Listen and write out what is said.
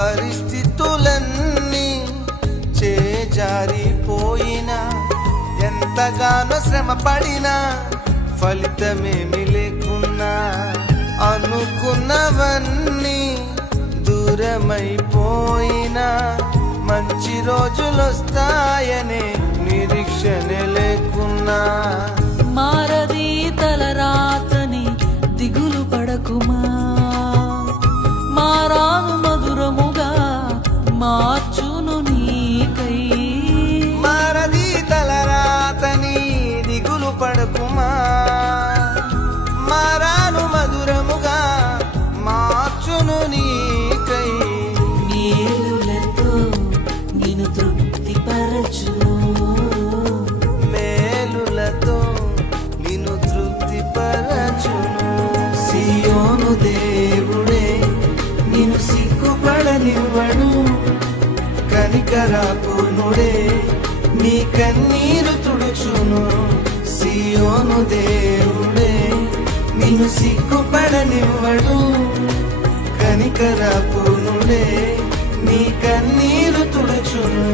పరిస్థితులన్నీ చేజారిపోయినా ఎంతగానో శ్రమ పడినా ఫలితమేమి లేకున్నా అనుకున్నవన్నీ దూరమైపోయినా మంచి రోజులొస్తాయనే నిరీక్షణ లేకున్నా మారది తలరాతని దిగులు పడకుమా, మారాను మధురముగా మార్చును నీకై. మారది తలరాతని దిగులు పడకుమా, మారాను మధురముగా మార్చును నీకై. మేలులతో నిన్ను తృప్తిపరచును, మేలులతో నిన్ను తృప్తిపరచును. సియోను దేవుడే నిన్ను సిగ్గుపడనివ్వడు, కనికరాపూర్ణుడే నీ కన్నీరు తుడుచును. సియోను దేవుడే నిన్ను సిగ్గుపడనివ్వడు, కనికరాపూర్ణుడే నీ కన్నీరు తుడుచును.